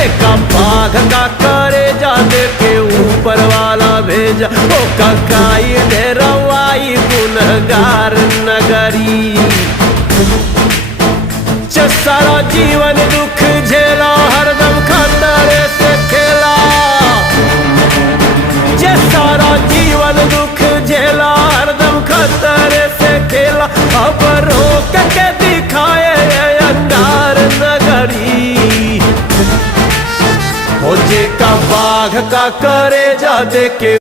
जेका बाघ का करे जा दे के ऊपर वाला भेजा, ओ ककाई दे रवाई गुनहगार नगरी। सारा जीवन दुख झेला, हरदम खतरे से खेला। जे सारा जीवन दुख झेला, हरदम खतरे से खेला। अब रोक के दिखाए अंगार नगरी। हो जे का बाघ का करे जा दे के